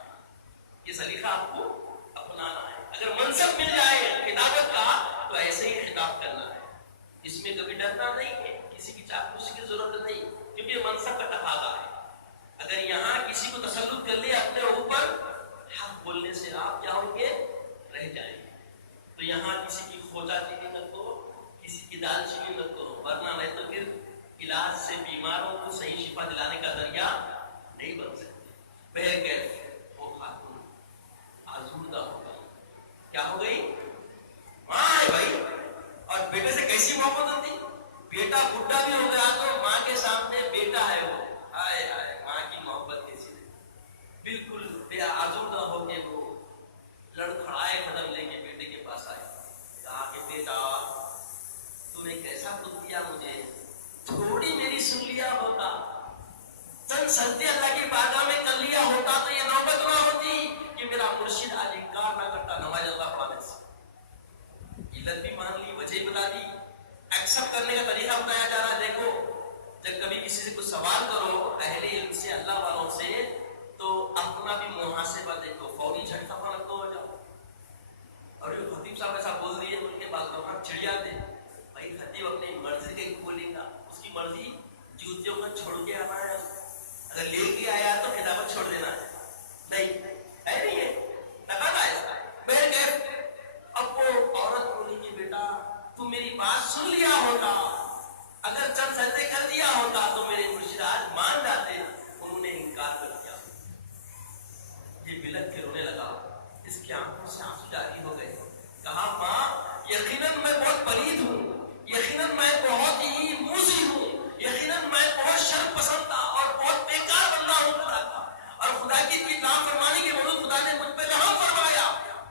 یہ سلیقہ آپ کو اپنانا ہے۔ اگر منصب مل جائے خطابت کا تو ایسے ہی خطاب کرنا ہے، اس میں کبھی ڈرنا نہیں ہے، کسی کی چاپلوسی کی ضرورت نہیں، کیونکہ یہ منصب کا تقاضا ہے۔ اگر یہاں کسی کو تسلط کر لیا اپنے اوپر، حق بولنے سے آپ کیا ہوں گے، رہ جائیں گے۔ تو یہاں کسی کی کھوجا چینی مت کرو، کسی کی دال چینی مت کرو، ورنہ نہیں تو پھر علاج سے بیماروں کو صحیح شفا دلانے کا ذریعہ نہیں بن سکتے۔ بہرکیف وہ خاتون آزودہ ہو گئی، کیا ہو گئی؟ ماں ہے بھائی، اور بیٹے سے کیسی محبت ہوتی، بیٹا بڈھا بھی ہو گیا تو ماں کے سامنے بیٹا ہے وہ، ہائے ہائے ماں کی محبت کیسی ہے، بالکل بے آزودہ ہو کے وہ لڑکھڑائے قدم لے کے بیٹے کے پاس آئے، کہا کہ بیٹا تو نے کیسا خود دیا مجھے، تھوڑی میری سن لیا ہوتا، چند سجدے اللہ کی بارگاہ میں کر لیا ہوتا تو یہ نوبت نہ ہوتی کہ میرا مرشد آج انکار نہ کرتا نماز اللہ پڑھانے سے۔ علت بھی مان لی، وجہ بتا دی، ایکسپٹ کرنے کا طریقہ بتایا جا رہا ہے۔ دیکھو جب کبھی کسی سے کچھ سوال کرو اہل علم سے، اللہ والوں سے، تو اپنا بھی محاسبہ دیکھو، فوری جھٹکا فرق ہو جاؤ۔ اور یہ خطیب صاحب ایسا بول دیے ان کے بعد وہاں چڑیا دے، بھائی خطیب اپنی مرضی کے بولے گا، اس کی مرضی جوتیوں کو چھوڑ کے آنا ہے، اگر لے کے آیا تو خطابت چھوڑ دینا ہے، نہیں ہے نہیں ہے تقاضا ہے۔ آنسو جاری ہو گئے. کہا ماں یقیناً میں بہت پلید ہوں, یقیناً میں بہت ہی موذی ہوں, یقیناً میں بہت شر پسند تھا اور بہت بیکار بندہ ہوں خدا کا, اور خدا کی اتنی نافرمانی کے باوجود خدا نے مجھ پہ رحم فرمایا.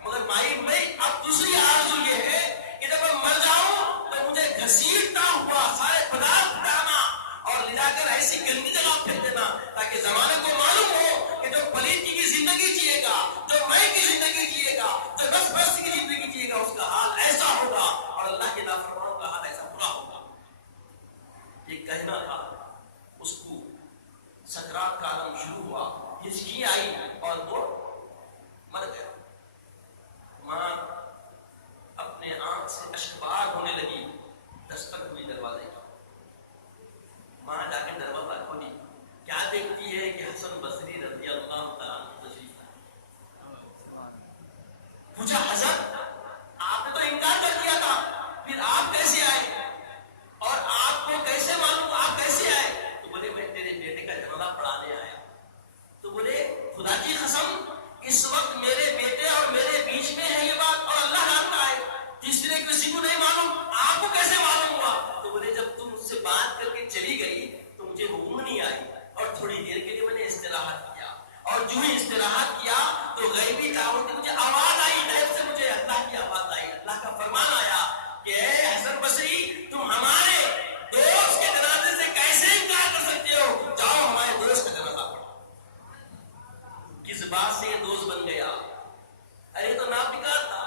مگر مائی میں اب دوسری آرزو یہ ہے کہ جب میں مر جاؤں تو مجھے گھسیٹتا ہوا سارے پدارتھ اٹھانا اور لے جا کر ایسی گندی جگہ پھینک دینا, تاکہ زمانے کو معلوم ہو کہ جو پلیتی کی زندگی جیے گا, جو میں کی زندگی جیے گا, جو نفس پرستی کی زندگی جیے گا, اس کا حال ایسا ہوگا اور اللہ کے نافرمانوں کا حال ایسا برا ہوگا. یہ کہنا تھا. اس کو سکرات کا عالم شروع ہوا, ہچکی آئی اور وہ مر گیا. ماں اپنے آنکھ سے اشکبار ہونے لگی. دستک ہوئی دروازے کی. ماں جا کے دروازہ کھولی. کیا دیکھتی ہے کہ حسن بصری رضی اللہ تعالیٰ تشریف لائے. پوچھا حضرت آپ نے تو انکار کر دیا تھا, پھر آپ کیسے آئے اور آپ کو کیسے معلوم آپ کیسے آئے؟ تو بولے میں تیرے بیٹے کا جنازہ پڑھانے آیا. تو بولے خدا کی قسم اس وقت میرے بیٹے اور میرے بیچ میں ہے یہ بات اور اللہ جانتا ہے, تیسرے کسی کو نہیں معلوم, آپ کو کیسے معلوم ہوا؟ تو بولے جب تم مجھ سے بات کر کے چلی گئی تو مجھے حکم نہیں آئی اور تھوڑی دیر کے لیے میں نے استراحت کیا, اور جو ہی استراحت کیا تو غیبی کاروں کی مجھے آواز آئی, غیب سے مجھے اللہ کی آواز آئی, اللہ کا فرمان آیا کہ اے حسن بصری تم ہمارے دوست کے جنازے سے کیسے انکار کر سکتے ہو, جاؤ ہمارے دوست کا جنازہ پڑھو. کس بات سے یہ دوست بن گیا؟ ارے تو ناپکار تھا,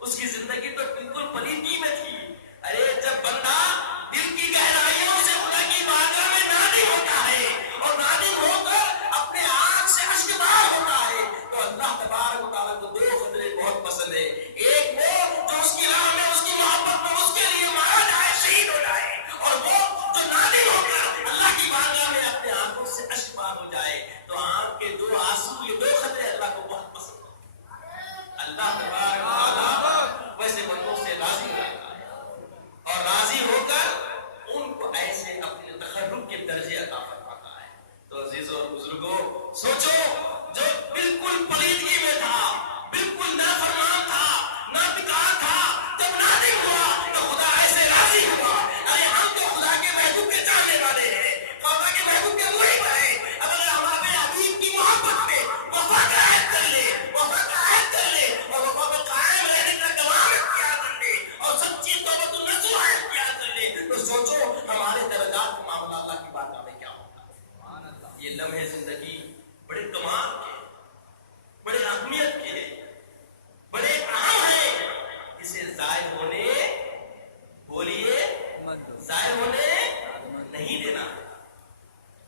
اس کی زندگی تو بالکل پلیتی میں تھی. ارے جب بندہ دل کی گہرائیوں سے خدا کی بارگاہ میں نادم ہوتا ہے اور نادم ہو کر اپنے آنکھ سے اشکبار ہوتا ہے تو اللہ تبارک و تعالیٰ کو دو خطرے بہت پسند ہے. ایک وہ جو اس کی راہ میں اس کی محبت میں اس کے لیے مارا جائے, شہید ہو جائے, اور وہ جو نادم ہو کر اللہ کی بارگاہ میں اپنے آنکھوں سے اشکبار ہو جائے. تو آنکھ کے دو آنسو, یہ دو خطرے اللہ کو بہت پسند ہیں. اللہ تبارک و تعالیٰ ویسے بندوں سے راضی رہتا ہے اور راضی ہو کر ان کو ایسے اپنے تقرب کے درجے عطا فرماتا ہے. تو عزیزوں اور بزرگوں سوچو, جو بالکل پلیدگی میں تھا, بالکل نافرمان تھا, ناپکار تھا, جب نادم ہوا تو خدا ایسے راضی ہوا. ارے ہم تو خدا کے محبوب کے چاہنے والے ہیں, خدا کے محبوب کے محب ہیں. اگر ہمارے حبیب کی محبت میں وفا کا عہد کر لے, وفا کا عہد کر لے اور وفا میں قائم رہنے کا گواہ اختیار کر لے اور سچی توبۃ النصوح اختیار کر لے, تو سوچو ہمارے درجات کا معاملہ اللہ کی بارگاہ میں کیا ہوگا. یہ لمحے زندگی بڑے کمال کے, بڑے اہمیت کے, بڑے اہم ہیں. اسے ضائع ہونے, بولیے ضائع ہونے نہیں دینا.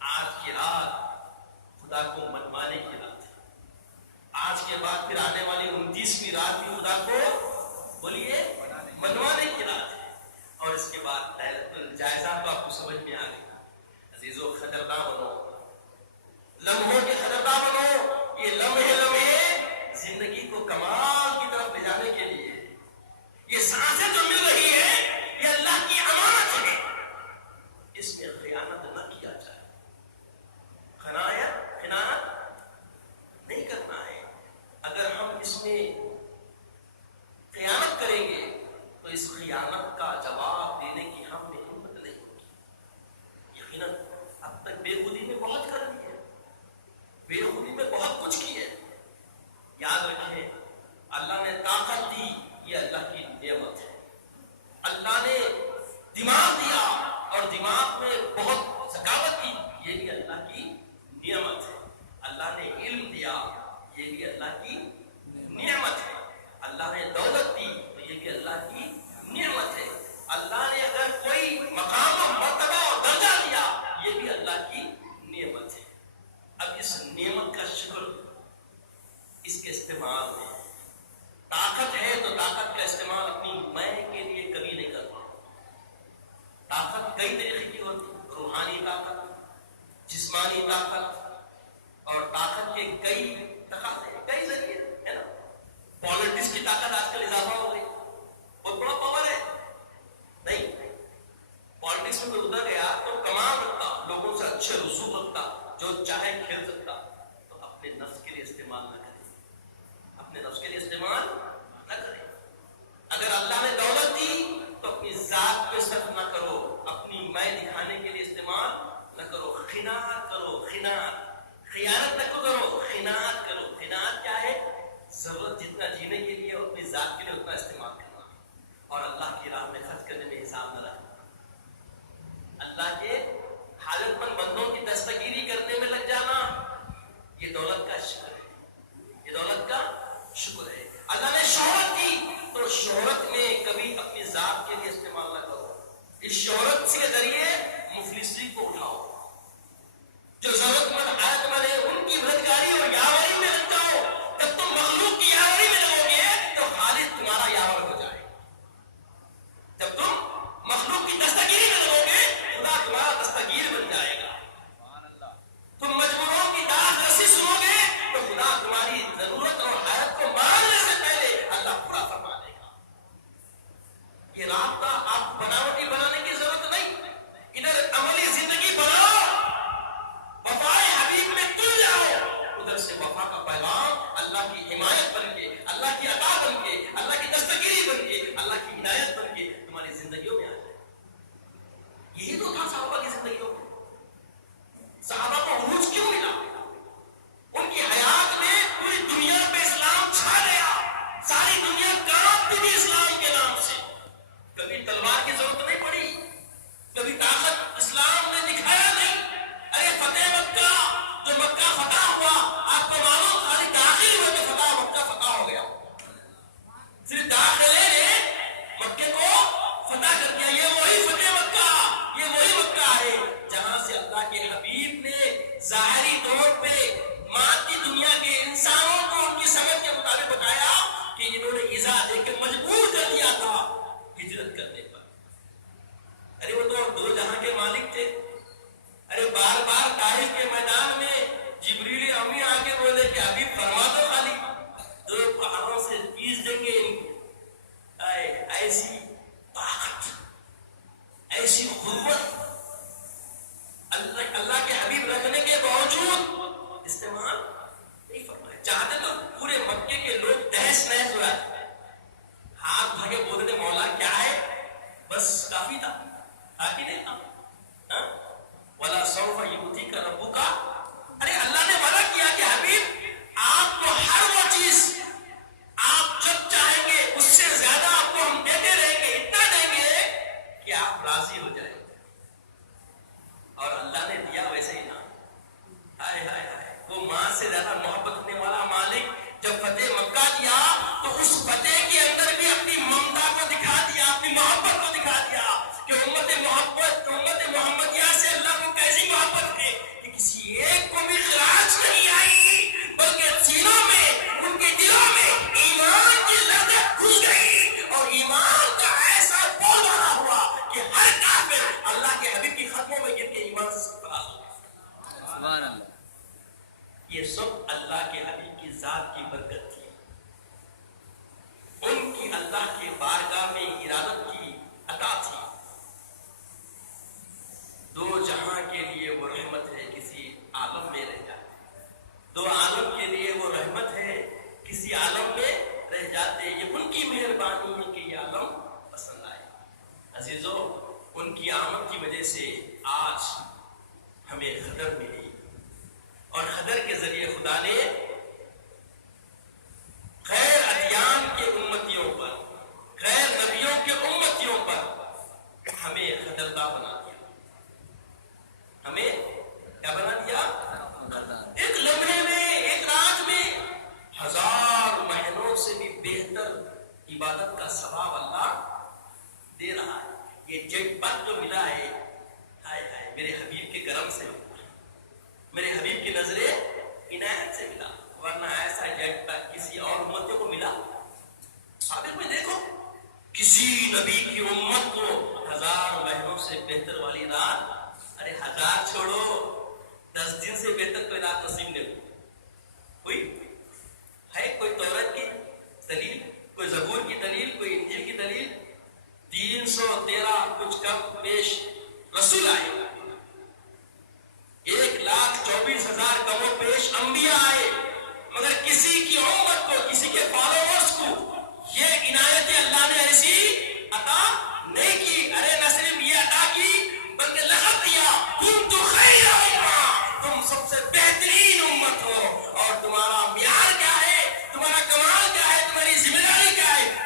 آج کی رات خدا کو منوانے کی رات ہے. آج کے بعد پھر آنے والی 29ویں رات بھی خدا کو بولیے منوانے کی رات ہے. اور اس کے بعد لیلۃ الجائزہ تو آپ کو سمجھ میں آ گئی. عزیزو خطردار بنو, لمحوں کے خطردار بنو. یہ لمحے لمحے زندگی کو کمال کی طرف لے جانے کے لیے, یہ سانسیں جو مل رہی ہے یہ اللہ کی امانت ہے. اس میں خیانت نہ کیا جائے, خیانت نہیں کرنا ہے. اگر ہم اس میں خیانت کریں گے تو اس خیانت کا جواب دینے کی ہم میں ہمت نہیں ہوگی. یقیناً اب تک بے خودی میں بہت کر دی ہے, بے خودی میں بہت کچھ کی ہے. یاد رکھیں اللہ نے طاقت دی, یہ اللہ کی نعمت ہے. اللہ نے دماغ دیا اور دماغ میں بہت ذکاوت کی, یہ بھی اللہ کی نعمت ہے. اللہ نے علم دیا, یہ بھی اللہ کی نعمت ہے. اللہ نے دولت دی تو یہ بھی اللہ کی نعمت ہے. اللہ نے اگر کوئی مقام و مرتبہ اور درجہ دیا, یہ بھی اللہ کی نعمت ہے. اب اس نعمت کا شکر, اس کے استعمال میں طاقت ہے تو طاقت کا استعمال اپنی میں کے لیے کبھی نہیں کرتا. طاقت کئی طریقے کی ہوتی ہے, روحانی طاقت, جسمانی طاقت, اور طاقت کے کئی تقاضے, کئی ذریعے ہے نا. پالیٹکس کی طاقت آج کل اضافہ ہو گئی, بہت بڑا پاور ہے. نہیں, پالیٹکس میں کوئی ادھر گیا تو کمال رکھتا, لوگوں سے اچھے رسوخ رکھتا, جو چاہے کھیل سکتا. تو اپنے نفس کے لیے استعمال نہ کرے, اپنے نفس کے لیے استعمال ذات کے لیے اتنا استعمال کرنا اور اللہ کی راہ میں خرچ کرنے میں حساب نہ رکھنا، اللہ کے حاجت مند بندوں کی دستگیری کرنے میں لگ جانا، یہ دولت کا شکر ہے، یہ دولت کا شکر ہے۔ اللہ نے شہرت دی تو شہرت میں کبھی اپنی ذات کے لیے استعمال نہ کرو، اس شہرت کے ذریعے مفلسی کو اٹھاؤ، جو ضرورت مند حاجت مند ہے ان کی مددگاری اور یاوری میں لگ جاؤ۔ جب تم مخلوق کی یاوری میں لگو گے تو خالق تمہارا یاور ہو جائے، جب تم مخلوق کی دستگیری میں لگو گے خدا تمہارا دستگیر بن جائے گا، تم مجبوروں کی داد رسی سنو گے تو خدا تمہاری ضرورت اور حاجت کو ماننے سے پہلے اللہ پورا فرما دے گا۔ یہ رابطہ آپ بناوٹی بنانے کی ضرورت نہیں، ادھر عملی زندگی بناؤ، وفائے حبیب میں تل جاؤ، ادھر سے وفا کا پیغام اللہ کی حمایت بن کے، اللہ کی عطا بن کے، اللہ کی دستگیری بن کے، اللہ کی ہدایت بن کے تمہاری زندگیوں میں آ جائے۔ یہی تو تھا صحابہ کی زندگیوں میں۔ صحابہ کو عروج کیوں ملا؟ ان کی حیات میں پوری دنیا پہ اسلام چھا گیا، ساری دنیا کانپتی تھی اسلام کے نام سے، کبھی تلوار کی ضرورت نہیں پڑی، کبھی طاقت اسلام نے دکھایا نہیں۔ ارے فتح مکہ، جو مکہ فتح ہوا، آپ کو معلوم خالی داخل ہوئے تو فتح مکہ فتح ہو گیا، صرف داخلے نے مکے کو فتح کر دیا۔ یہ وہی فتح مکہ، یہ وہی مکہ ہے جہاں سے اللہ کے حبیب نے ظاہری طور پہ مادی دنیا کے انسانوں کو ان کی سمجھ کے مطابق بتایا کہ انہوں نے ایذا دے کے مجبور کر دیا تھا ہجرت کرنے پر۔ ارے وہ تو دو جہاں کے مالک تھے، ارے بار بار طائف کے میدان میں جبریل امی آ کے بولے کہ حبیب فرما دو خالی، دو پہاڑوں سے پیس دیں گے ان کو۔ ایسی طاقت، ایسی قوت اللہ کے حبیب رکھنے کے باوجود استعمال نہیں فرمایا۔ چاہتے تو پورے مکے کے لوگ تہس نہس ہو جاتے، ہاتھ بھاگے بولتے مولا کیا ہے، بس کافی تھا، کافی نہیں تھا۔ وَلَا سَوْفَ يُؤْتِيكَ رَبُّكَ، ارے اللہ نے وعدہ کیا کہ حبیب آپ کو ہر وہ چیز آپ جب چاہیں گے اس سے زیادہ آپ کو ہم دیتے رہیں گے، اتنا دیں گے کہ آپ راضی ہو جائیں گے، اور اللہ نے دیا ویسے ہی نا۔ ہائے ہائے ہائے، وہ ماں سے زیادہ محبت کرنے والا مالک جب فتح مکہ دیا تو اس فتح کے اندر بھی اپنی ممتا کو دکھا دیا، اپنی محبت کو دکھا دیا کہ امت محمدیہ سے اللہ کو کیسی محبت ہے کہ کسی ایک کو بھی خراج نہیں آئی، بلکہ سینوں میں، ان کے دلوں میں ایمان کی لذت گھس گئی، اور ایمان کا ایسا بول بنا ہوا کہ ہر کافر اللہ کے حبیب کی خدموں میں گر کے ایمان سے سرفراز ہو گیا۔ سبحان اللہ۔ یہ سب اللہ کے حبیب کی ذات کی برکت تھی، ان کی اللہ کے بارگاہ میں ارادت کی عطا تھی۔ دو جہاں کے لیے وہ رحمت ہے، کسی عالم میں رہ جاتے، دو عالم کے لیے وہ رحمت ہے، کسی عالم میں رہ جاتے۔ یہ ان کی مہربانی ہے کہ یہ عالم پسند آئے۔ عزیزو، ان کی آمد کی وجہ سے آج ہمیں خدر ملی، اور خدر کے ذریعے خدا نے غیر ادیان کے امتیوں پر، غیر نبیوں کے امتیوں پر ہمیں خدردار بنا دیا۔ ہمیں کیا بنا دیا؟ ایک لمحے میں، ایک رات میں 1000 مہینوں سے بھی بہتر عبادت کا ثواب اللہ دے رہا ہے۔ یہ جیٹ پاک جو ملا ہے، ہائے ہائے، میرے حبیب کے کرم سے ملا، میرے حبیب کی نظر عنایت سے ملا، ورنہ ایسا جیٹ پاک کسی اور امت کو ملا؟ سابق میں دیکھو، کسی نبی کی امت کو 1000 مہینوں سے بہتر والی رات، ارے 1000 چھوڑو، 10 دن سے بہتر کوئی رات نصیب نہیں ہوئی ہے؟ کوئی تورات کی دلیل، کوئی زبور کی دلیل، کوئی انجیل کی دلیل؟ 313 کچھ کم پیش رسول آئے، 1,24,000 کم و پیش انبیاء آئے، مگر کسی کی امت کو، کسی کے فالوورز کو یہ عنایت اللہ نے ایسی عطا نہیں کی۔ ارے نہ صرف یہ عطا کی بلکہ لقب دیا، کنتم خیر امہ، تم سب سے بہترین امت ہو، اور تمہارا معیار کیا ہے، تمہارا کمال کیا ہے، تمہاری ذمہ داری کیا ہے؟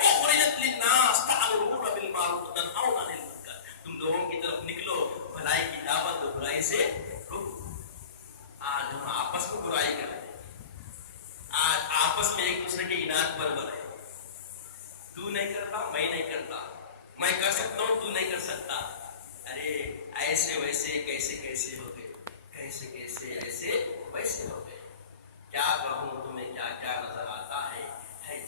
تو نہیں کرتا میں نہیں کرتا، میں کر سکتا ہوں تو نہیں کر سکتا. ارے ایسے ویسے کیسے کیسے ہو گئے، کیسے کیسے ایسے ویسے ہو گئے. کیا کہوں تمہیں کیا کیا نظر آتا ہے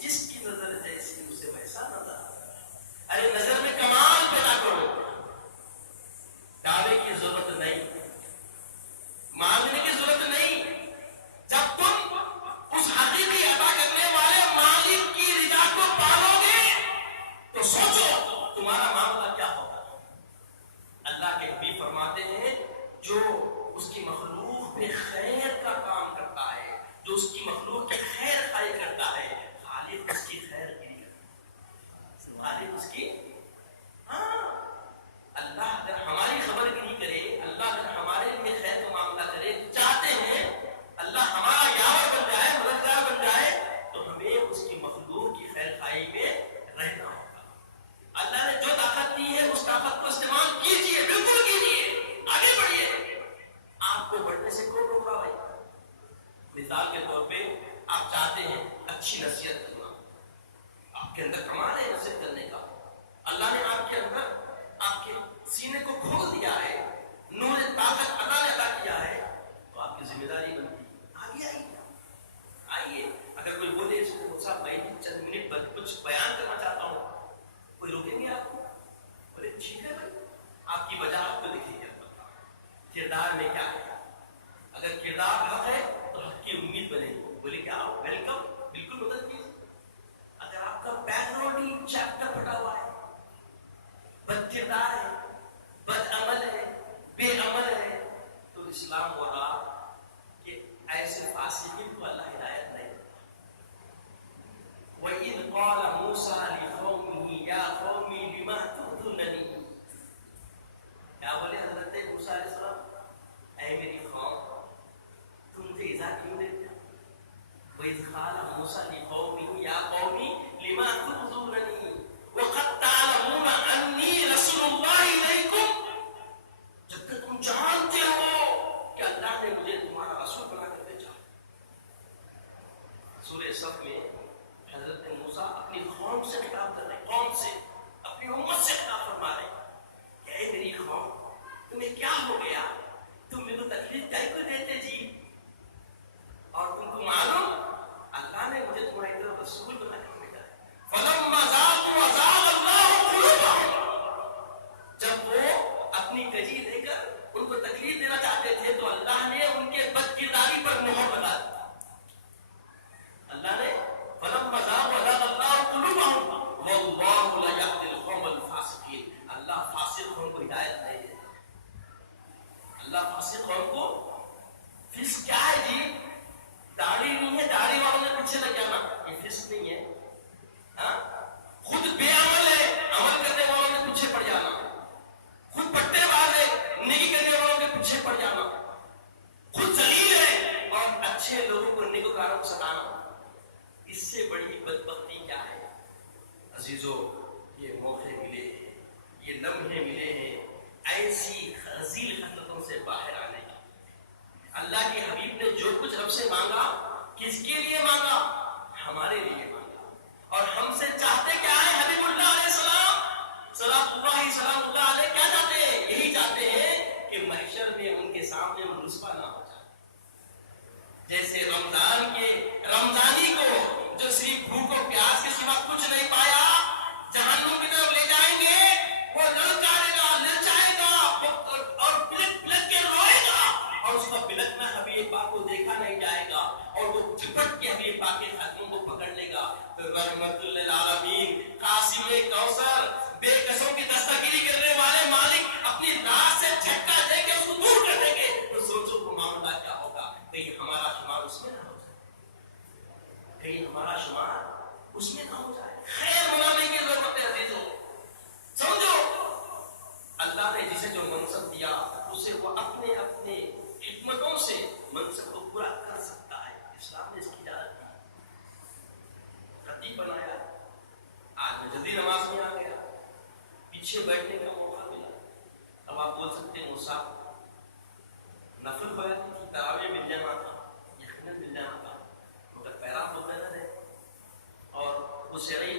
جس کی نظر جیسی اسے ویسا نظر آتا ہے. ارے نظر میں کمال پیدا کرو، دعوے کی ضرورت نہیں، مانگنے کی ضرورت نہیں. جب تم اس حقیقی عطا کرنے والے مالک کی رضا کو پالو گے تو سوچو تمہارا معاملہ کیا ہوگا. اللہ کے نبی فرماتے ہیں جو اس کی مخلوق میں خیر کا کام کرتا ہے، جو اس کی مخلوق کی خیر خائی کرتا ہے، خالق اس کی خیر گیری کرتا ہے. خالق اس کی اللہ اگر ہماری خبر گیری کرے، اللہ اگر ہمارے لیے خیر کا معاملہ کرے، چاہتے ہیں اللہ ہمارا یاور بن جائے، مددگار بن جائے، تو ہمیں اس کی مخلوق کی خیر خائی میں رہنا ہوگا. اللہ نے جو طاقت دی ہے اس طاقت کو استعمال کیجیے، بالکل کیجیے، آگے بڑھیے. آپ کو بڑھنے سے کون روک رہا بھائی؟ مثال کے طور پہ آپ چاہتے ہیں اچھی نصیحت کرنا، آپ کے اندر کمال ہے نصیحت کرنے کا. اللہ نے آپ کے اندر آپ کے سینے کو کھول دیا ہے، نور طاقت عطا کیا ہے، تو آپ کی ذمہ داری بنتی ہے آگے آئیے. اگر کوئی بولے اس کو صاحب میں چند منٹ کچھ بیان کرنا چاہتا ہوں، کوئی روکیں گے آپ کو؟ بولے ٹھیک ہے بھائی، آپ کی وجاہت کو دیکھیے. کردار میں کیا ہے؟ اگر کردار حق ہے تو حق کی امید بنے گی. بولے کیا ویلکم، بالکل مدد کیجیے. اگر آپ کا بیک گراؤنڈ ہی چیپٹر پھٹا ہوا ہے، بد کردار ہے، بد عمل ہے، بے عمل ہے، تو اسلام بولا کہ ایسے فاسقین کو اللہ ہدایت نہیں دیتا. وَإِذْ قَالَ مُوسَىٰ لِقَوْمِهِ يَا قَوْمِ لِمَ تُؤْذُونَنِي. کیا بولے حضرت موسیٰ علیہ السلام؟ اے میری قوم، تم مجھے ایذا کیوں دیتے ہو؟ وَإِذْ قَالَ مُوسَىٰ لِقَوْمِهِ يَا قَوْمِ لِمَ تُؤْذُونَنِي وَقَدْ تَعْلَمُونَ أَنِّي رَسُولُ اللَّهِ إِلَيْكُمْ. جب تک تم جانتے ہو کہ اللہ نے مجھے تمہارا رسول بنا کر بھیجا. سورہ صف میں حضرت موسیٰ اپنی قوم سے خطاب کر رہے، قوم سے، اپنی امت سے خطاب فرما رہے کہ اے میری قوم، تمہیں کیا ہو گیا؟ تم میرے کو تکلیف کیا کو دیتے جی؟ اور تم کو معلوم اللہ نے مجھے تمہاری طرف رسول بنا کر بھیجا ہے. فَلَمَّا زَاغُوا أَزَاغَ اللَّهُ قُلُوبَهُمْ. جب وہ اپنی کجی دے کر ان کو تکلیف دینا چاہتے تھے تو اللہ نے ان کے بد کرداری پر مہر لگا دی. اللہ نے فَلَمَّا زَاغُوا أَزَاغَ اللَّهُ قُلُوبَهُمْ وَاللَّهُ لَا يَهْدِي الْقَوْمَ الْفَاسِقِينَ. اللہ فاسق قوم کو ہدایت نہیں دیتا. اللہ فاسق قوم کو فسق کیا ہے جی؟ داڑھی نہیں ہے، داڑھی والوں نے پیچھے لگ جانا، یہ فسق نہیں ہے. خود بے عمل ہے، عمل کرنے والوں نے پیچھے پڑ جانا. خود پٹے باز ہے، نیکی کرنے والوں کے پیچھے پڑ جانا. خود ذلیل ہے اور اچھے لوگوں کو نیکوکاروں کو ستانا. اس سے بڑی بدبختی کیا ہے؟ عزیزو، یہ موقع ملے ہیں، یہ لمحے ملے ہیں ایسی رذیل خصلتوں سے باہر آنے کی. اللہ کے حبیب نے جو کچھ رب سے مانگا، کس کے لیے مانگا؟ ہمارے لیے مانگا. اور ہم سے چاہتے کیا ہے؟ حبیب اللہ علیہ السلام سلام اللہ علیہ کیا چاہتے ہیں؟ یہی چاہتے ہیں کہ محشر میں ان کے سامنے ہم رسوا نہ ہو جائے. جیسے رمضانی کو جو صرف بھوک و پیاس کے سوا کچھ نہیں پایا، جہنم کی طرف لے جائیں گے، وہ للچائے گا اور پلک کے روئے گا، اور اس کا بلکنا حبیب پاک کو دیکھا نہیں جائے گا، اور وہ جھپٹ کے حبیب پاک کے خاتموں کو پکڑ لے گا. تو رحمت للعالمین، قاسم کوثر، بے قصوں کی دستگیری کرنے والے مالک اپنی ذات سے جھٹکا دے کے اس کو دور کر دیں گے. تو سوچو وہ معاملہ کیا ہوگا. کہیں ہمارا شمار اس میں نہ ہو جائے، کہیں ہمارا شمار اس میں نہ ہو جائے. خیر منانے کی ضرورت ہے عزیزوں. سمجھو اللہ نے جسے جو منصب دیا اسے وہ اپنے حکمتوں سے منصب کو پورا کر سکتا ہے. اسلام نے اس کی اجازت دی. خطیب بنایا، آج میں جلدی نماز میں آ گیا، پیچھے بیٹھنے کا موقع ملا. اب آپ بول سکتے ہیں موسیٰ نفل ہو جاتی تھی، تراویح مل جانا تھا، یقیناً مل جانا تھا، مگر پیرا ہو گیا رہے. اور وہ شرعی